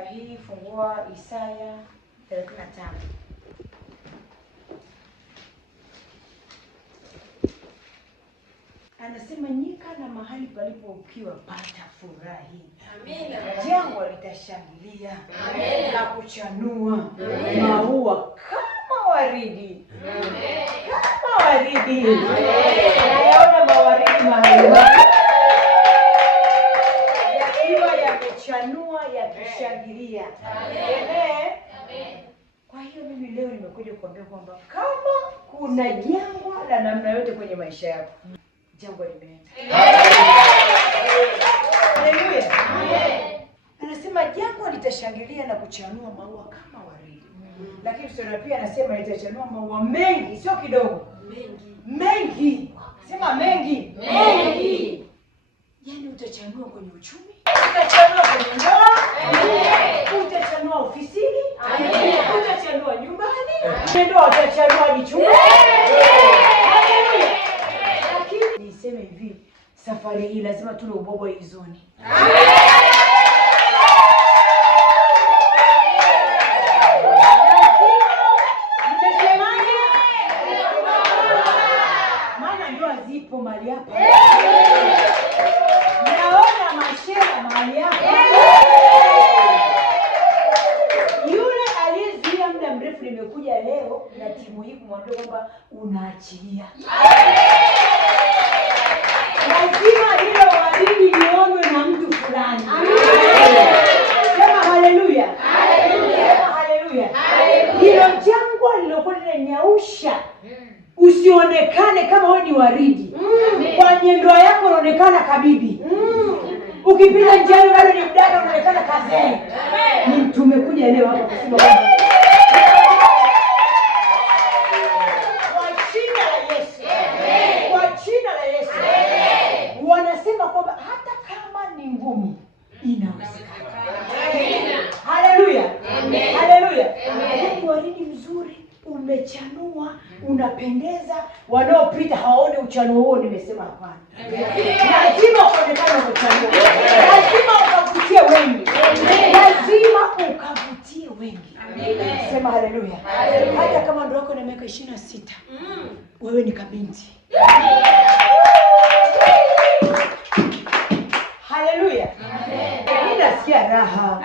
saa hii fungua Isaya 35. Anasema nyika na mahali palipo ukiwa pata furahi. Amina. Jangwa litashangilia na kuchanua maua kama waridi. Amen. Kama waridi. Nayaona mawaridi mahali hapa yakiwa yamechanua yakishangilia. Amen. Kwa hiyo mimi leo nimekuja kuambia kwamba kama kuna jangwa la namna yote kwenye maisha yako, jangwa limeenda. Haleluya. Anasema jangwa litashangilia na kuchanua maua kama waridi. Lakini sura pia anasema litachanua maua mengi, sio kidogo. Mengi. Sema mengi. Mengi. Yaani utachanua kwenye uchumi, utachanua kwenye ndoa, utachanua ofisini, utachanua nyumbani, ndoa utachanua hadi chumbani. Haleluya. Lakini niseme hivi, safari hii lazima tule ubobo izoni. Maana ndoa zipo mahali hapa. Naona mashera mahali hapa. Yule aliyezuia muda mrefu nimekuja leo na timu hii kumwambia kwamba unaachilia. Lazima hilo waridi lionwe na mtu fulani. Sema haleluya. Sema haleluya. Hilo jangwa lilokuwa linanyausha usionekane kama wewe ni waridi. Kwenye ndoa yako unaonekana kabibi. Ukipita njiani bado ni mdada unaonekana kazini. Ni tumekuja leo hapa kusema kwamba kwa jina la Yesu. Kwa jina la Yesu. Wanasema kwamba hata kama ni ngumu inawezekana. Haleluya. Haleluya. Ni waridi mzuri, umechanua, unapendeza, wanaopita hawaoni uchanuo huo. Nimesema hapana. Lazima uonekane umechanua. Lazima ukavutie wengi. Lazima ukavutie wengi. Sema haleluya. Hata kama ndoa yako ina miaka 26, wewe ni kabinti. Haleluya. Ninasikia raha.